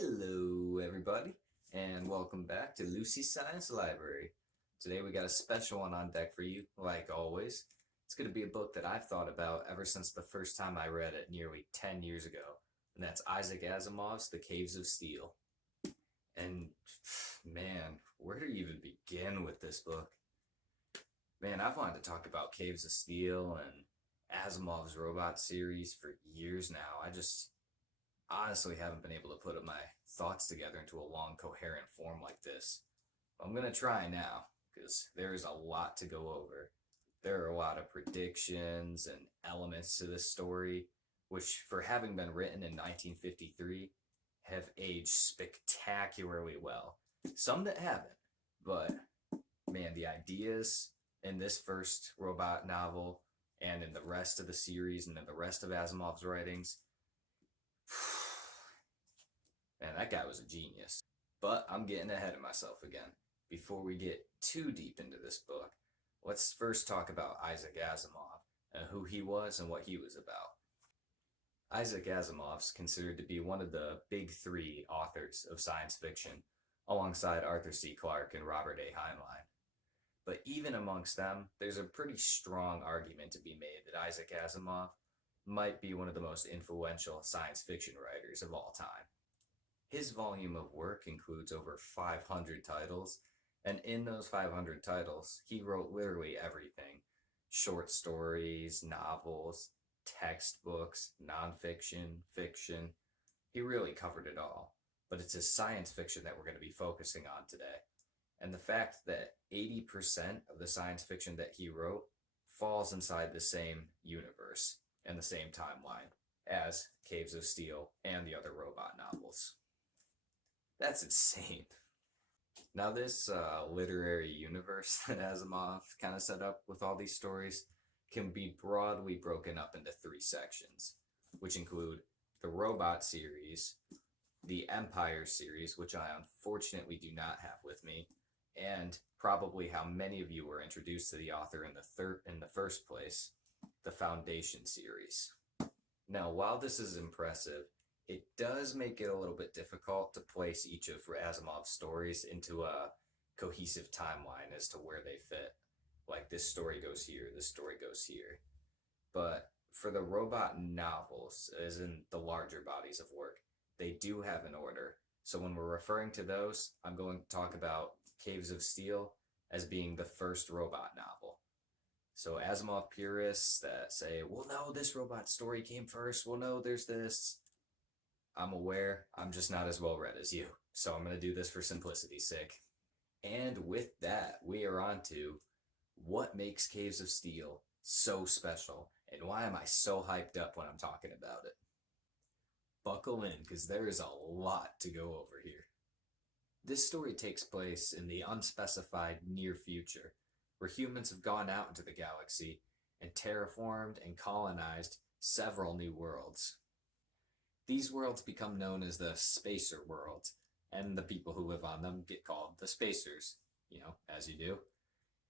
Hello, everybody, and welcome back to Lucy's Science Library. Today we got a special one on deck for you, like always. It's going to be a book that I've thought about ever since the first time I read it nearly 10 years ago, and that's Isaac Asimov's The Caves of Steel. And man, where do you even begin with this book? Man, I've wanted to talk about Caves of Steel and Asimov's Robot series for years now. I just honestly haven't been able to put my thoughts together into a long, coherent form like this. I'm going to try now, because there is a lot to go over. There are a lot of predictions and elements to this story, which, for having been written in 1953, have aged spectacularly well. Some that haven't, but man, the ideas in this first robot novel and in the rest of the series and in the rest of Asimov's writings, man, that guy was a genius. But I'm getting ahead of myself again. Before we get too deep into this book, let's first talk about Isaac Asimov and who he was and what he was about. Isaac Asimov's considered to be one of the big three authors of science fiction, alongside Arthur C. Clarke and Robert A. Heinlein. But even amongst them, there's a pretty strong argument to be made that Isaac Asimov might be one of the most influential science fiction writers of all time. His volume of work includes over 500 titles, and in those 500 titles, he wrote literally everything. Short stories, novels, textbooks, nonfiction, fiction. He really covered it all. But it's his science fiction that we're going to be focusing on today. And the fact that 80% of the science fiction that he wrote falls inside the same universe and the same timeline as Caves of Steel and the other robot novels. That's insane. Now, this literary universe that Asimov kind of set up with all these stories can be broadly broken up into three sections, which include the Robot series, the Empire series, which I unfortunately do not have with me, and probably how many of you were introduced to the author in the first place, the Foundation series. Now, while this is impressive, it does make it a little bit difficult to place each of Asimov's stories into a cohesive timeline as to where they fit. Like, this story goes here, this story goes here. But for the robot novels, as in the larger bodies of work, they do have an order. So when we're referring to those, I'm going to talk about Caves of Steel as being the first robot novel. So Asimov purists that say, well, no, this robot story came first. Well, no, there's this. I'm aware, I'm just not as well read as you. So I'm going to do this for simplicity's sake. And with that, we are on to what makes Caves of Steel so special, and why am I so hyped up when I'm talking about it? Buckle in, because there is a lot to go over here. This story takes place in the unspecified near future, where humans have gone out into the galaxy and terraformed and colonized several new worlds. These worlds become known as the Spacer worlds, and the people who live on them get called the Spacers, as you do.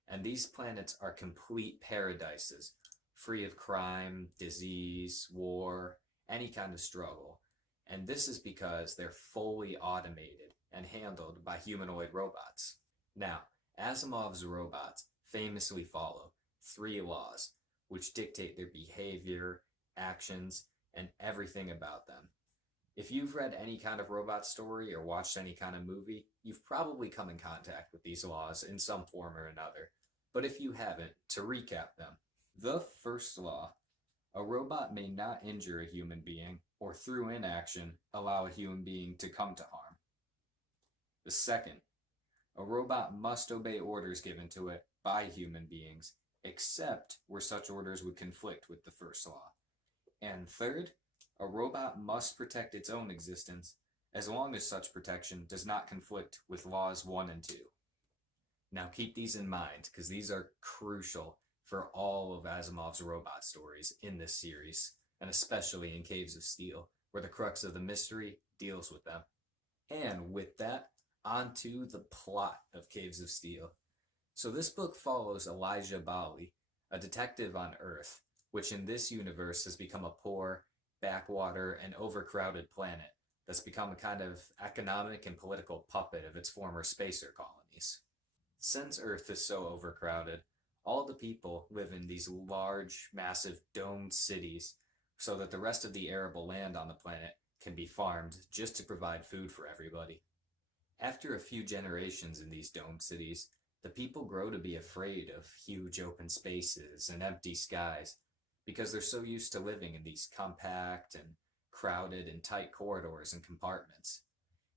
And these planets are complete paradises, free of crime, disease, war, any kind of struggle. And this is because they're fully automated and handled by humanoid robots. Now, Asimov's robots famously follow three laws, which dictate their behavior, actions, and everything about them. If you've read any kind of robot story or watched any kind of movie, you've probably come in contact with these laws in some form or another. But if you haven't, to recap them. The first law: a robot may not injure a human being or through inaction allow a human being to come to harm. The second: a robot must obey orders given to it by human beings, except where such orders would conflict with the first law. And third, a robot must protect its own existence as long as such protection does not conflict with laws 1 and 2. Now keep these in mind, because these are crucial for all of Asimov's robot stories in this series, and especially in Caves of Steel, where the crux of the mystery deals with them. And with that, on to the plot of Caves of Steel. So this book follows Elijah Bali, a detective on Earth, which in this universe has become a poor, backwater, and overcrowded planet that's become a kind of economic and political puppet of its former spacer colonies. Since Earth is so overcrowded, all the people live in these large, massive domed cities so that the rest of the arable land on the planet can be farmed just to provide food for everybody. After a few generations in these domed cities, the people grow to be afraid of huge open spaces and empty skies because they're so used to living in these compact and crowded and tight corridors and compartments.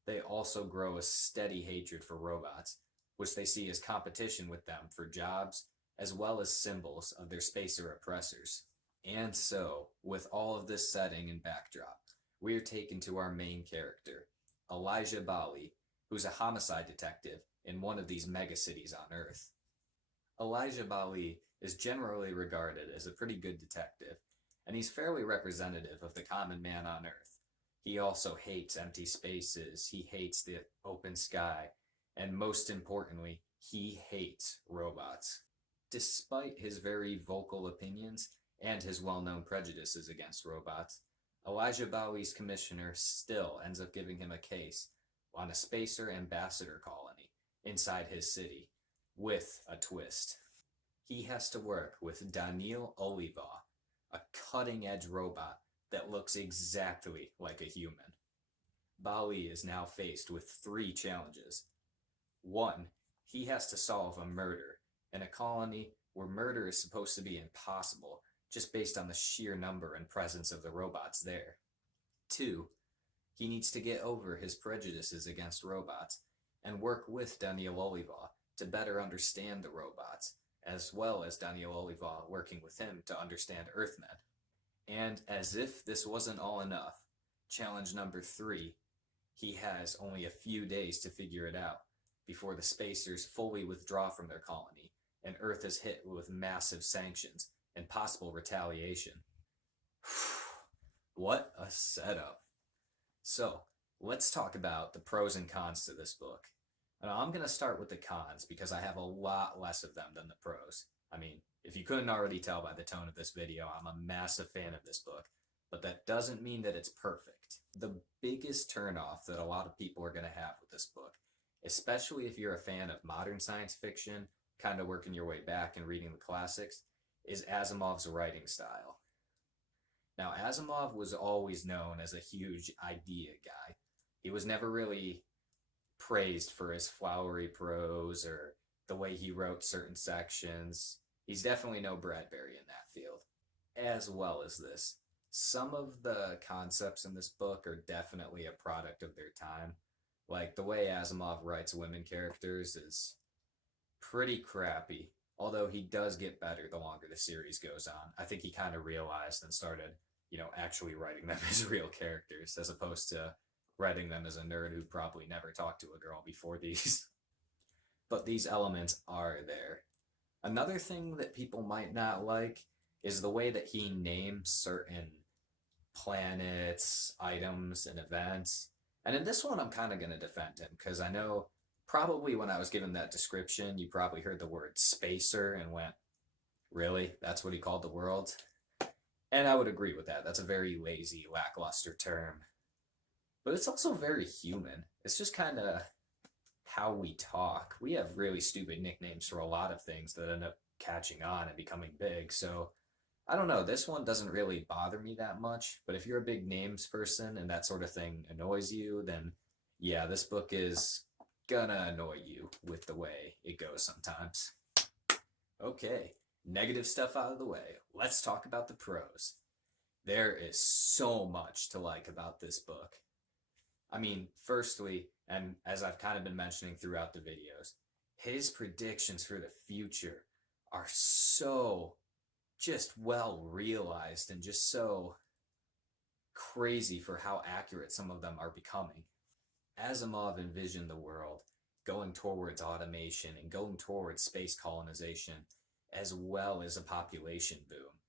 They also grow a steady hatred for robots, which they see as competition with them for jobs, as well as symbols of their spacer oppressors. And so, with all of this setting and backdrop, we are taken to our main character, Elijah Bali, who's a homicide detective in one of these megacities on Earth. Elijah Bali is generally regarded as a pretty good detective, and he's fairly representative of the common man on Earth. He also hates empty spaces, he hates the open sky, and most importantly, he hates robots. Despite his very vocal opinions and his well-known prejudices against robots, Elijah Bali's commissioner still ends up giving him a case on a spacer ambassador colony inside his city, with a twist. He has to work with Daniel Oliva, a cutting-edge robot that looks exactly like a human. Bali is now faced with three challenges. One, he has to solve a murder in a colony where murder is supposed to be impossible just based on the sheer number and presence of the robots there. Two, he needs to get over his prejudices against robots and work with Daniel Oliva to better understand the robots, as well as Daniel Oliva working with him to understand Earthmen. And as if this wasn't all enough, challenge number 3, he has only a few days to figure it out before the spacers fully withdraw from their colony and Earth is hit with massive sanctions and possible retaliation. What a setup. So, let's talk about the pros and cons to this book. Now, I'm going to start with the cons because I have a lot less of them than the pros. I mean, if you couldn't already tell by the tone of this video, I'm a massive fan of this book, but that doesn't mean that it's perfect. The biggest turnoff that a lot of people are going to have with this book, especially if you're a fan of modern science fiction, kind of working your way back and reading the classics, is Asimov's writing style. Now, Asimov was always known as a huge idea guy. He was never really praised for his flowery prose or the way he wrote certain sections. He's definitely no Bradbury in that field. As well as this, some of the concepts in this book are definitely a product of their time. Like, the way Asimov writes women characters is pretty crappy, although he does get better the longer the series goes on. I think he kind of realized and started, actually writing them as real characters as opposed to writing them as a nerd who probably never talked to a girl before these. But these elements are there. Another thing that people might not like is the way that he names certain planets, items, and events. And in this one, I'm kind of going to defend him because I know probably when I was given that description, you probably heard the word spacer and went, really? That's what he called the world? And I would agree with that. That's a very lazy, lackluster term. But it's also very human. It's just kind of how we talk. We have really stupid nicknames for a lot of things that end up catching on and becoming big. So I don't know. This one doesn't really bother me that much. But if you're a big names person and that sort of thing annoys you, then yeah, this book is gonna annoy you with the way it goes sometimes. Okay, negative stuff out of the way. Let's talk about the pros. There is so much to like about this book. I mean, firstly, and as I've kind of been mentioning throughout the videos, his predictions for the future are so just well realized and just so crazy for how accurate some of them are becoming. Asimov envisioned the world going towards automation and going towards space colonization as well as a population boom.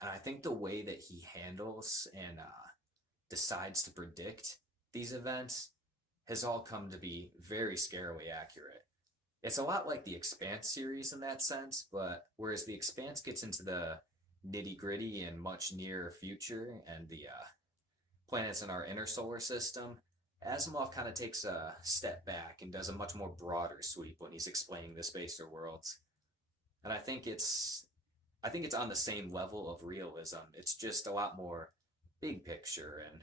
And I think the way that he handles and decides to predict these events has all come to be very scarily accurate. It's a lot like the Expanse series in that sense, but whereas the Expanse gets into the nitty-gritty and much nearer future and the planets in our inner solar system, Asimov kind of takes a step back and does a much more broader sweep when he's explaining the spacer worlds. And I think it's on the same level of realism. It's just a lot more big picture and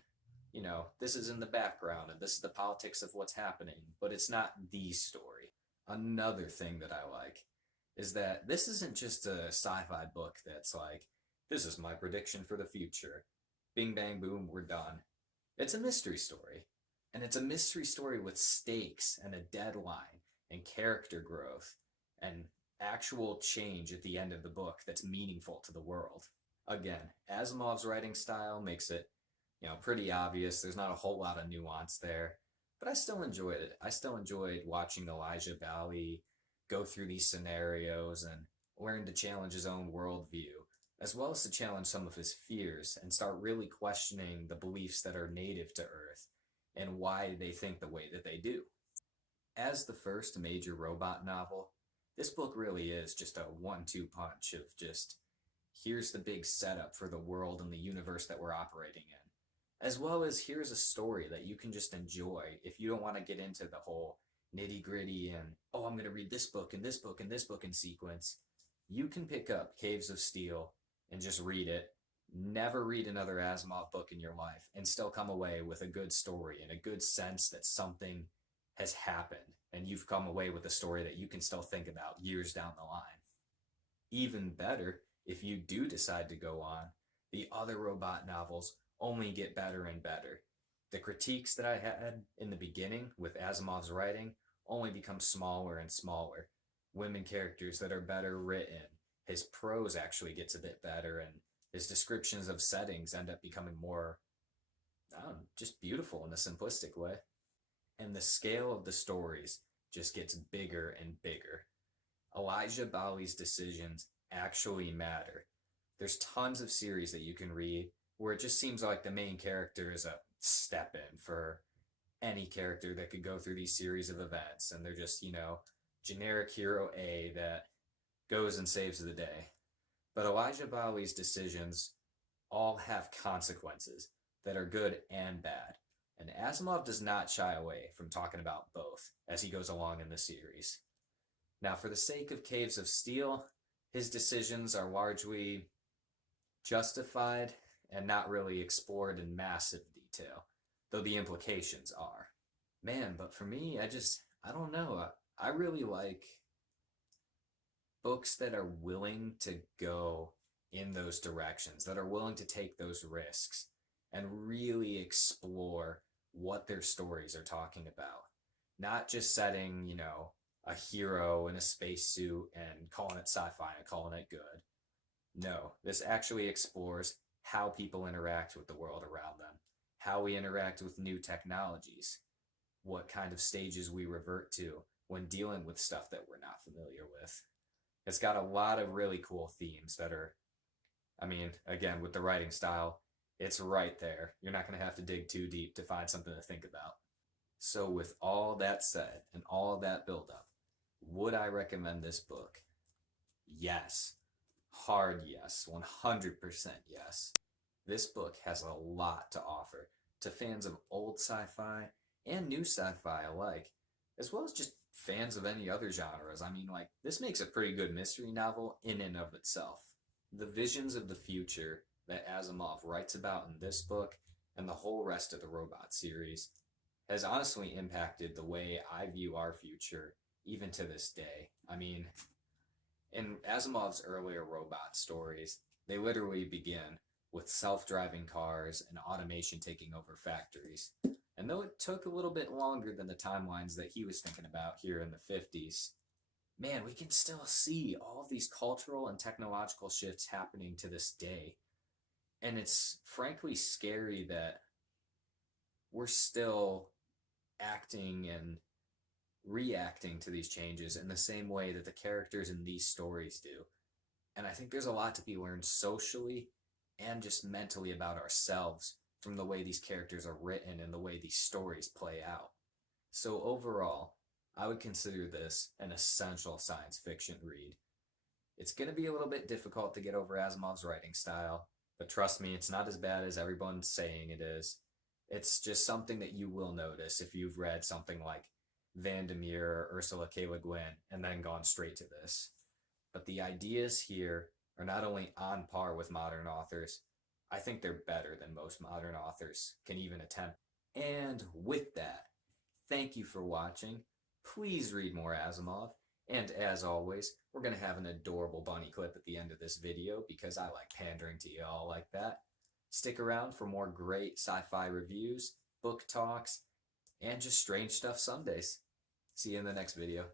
this is in the background and this is the politics of what's happening, but it's not the story. Another thing that I like is that this isn't just a sci-fi book that's like, this is my prediction for the future. Bing bang boom, we're done. It's a mystery story. And it's a mystery story with stakes and a deadline and character growth and actual change at the end of the book that's meaningful to the world. Again, Asimov's writing style makes it, pretty obvious. There's not a whole lot of nuance there, but I still enjoyed it. I still enjoyed watching Elijah Bally go through these scenarios and learn to challenge his own worldview, as well as to challenge some of his fears and start really questioning the beliefs that are native to Earth and why they think the way that they do. As the first major robot novel, this book really is just a 1-2 punch of just here's the big setup for the world and the universe that we're operating in, as well as here's a story that you can just enjoy if you don't want to get into the whole nitty gritty and, oh, I'm going to read this book and this book and this book in sequence. You can pick up Caves of Steel and just read it. Never read another Asimov book in your life and still come away with a good story and a good sense that something has happened and you've come away with a story that you can still think about years down the line. Even better, if you do decide to go on, the other robot novels only get better and better. The critiques that I had in the beginning with Asimov's writing only become smaller and smaller. Women characters that are better written. His prose actually gets a bit better, and his descriptions of settings end up becoming more, just beautiful in a simplistic way. And the scale of the stories just gets bigger and bigger. Elijah Bally's decisions actually matter. There's tons of series that you can read where it just seems like the main character is a step in for any character that could go through these series of events, and they're just, generic hero A that goes and saves the day. But Elijah Bally's decisions all have consequences that are good and bad. And Asimov does not shy away from talking about both as he goes along in the series. Now, for the sake of Caves of Steel, his decisions are largely justified and not really explored in massive detail, though the implications are. Man, but for me, I don't know. I really like books that are willing to go in those directions, that are willing to take those risks and really explore what their stories are talking about. Not just setting, a hero in a spacesuit and calling it sci-fi and calling it good. No, this actually explores how people interact with the world around them, how we interact with new technologies, what kind of stages we revert to when dealing with stuff that we're not familiar with. It's got a lot of really cool themes that are, again, with the writing style, it's right there. You're not going to have to dig too deep to find something to think about. So with all that said and all that build up, would I recommend this book? Yes. Hard yes. 100% yes. This book has a lot to offer to fans of old sci-fi and new sci-fi alike, as well as just fans of any other genres. This makes a pretty good mystery novel in and of itself. The visions of the future that Asimov writes about in this book and the whole rest of the Robot series has honestly impacted the way I view our future even to this day. In Asimov's earlier robot stories, they literally begin with self-driving cars and automation taking over factories. And though it took a little bit longer than the timelines that he was thinking about here in the 50s, man, we can still see all of these cultural and technological shifts happening to this day. And it's frankly scary that we're still acting and reacting to these changes in the same way that the characters in these stories do. And I think there's a lot to be learned socially and just mentally about ourselves from the way these characters are written and the way these stories play out. So overall, I would consider this an essential science fiction read. It's going to be a little bit difficult to get over Asimov's writing style, but trust me, it's not as bad as everyone's saying it is. It's just something that you will notice if you've read something like Vandermeer or Ursula K. Le Guin and then gone straight to this. But the ideas here are not only on par with modern authors, I think they're better than most modern authors can even attempt. And with that, thank you for watching. Please read more Asimov. And as always, we're going to have an adorable bunny clip at the end of this video because I like pandering to y'all like that. Stick around for more great sci-fi reviews, book talks, and just strange stuff Sundays. See you in the next video.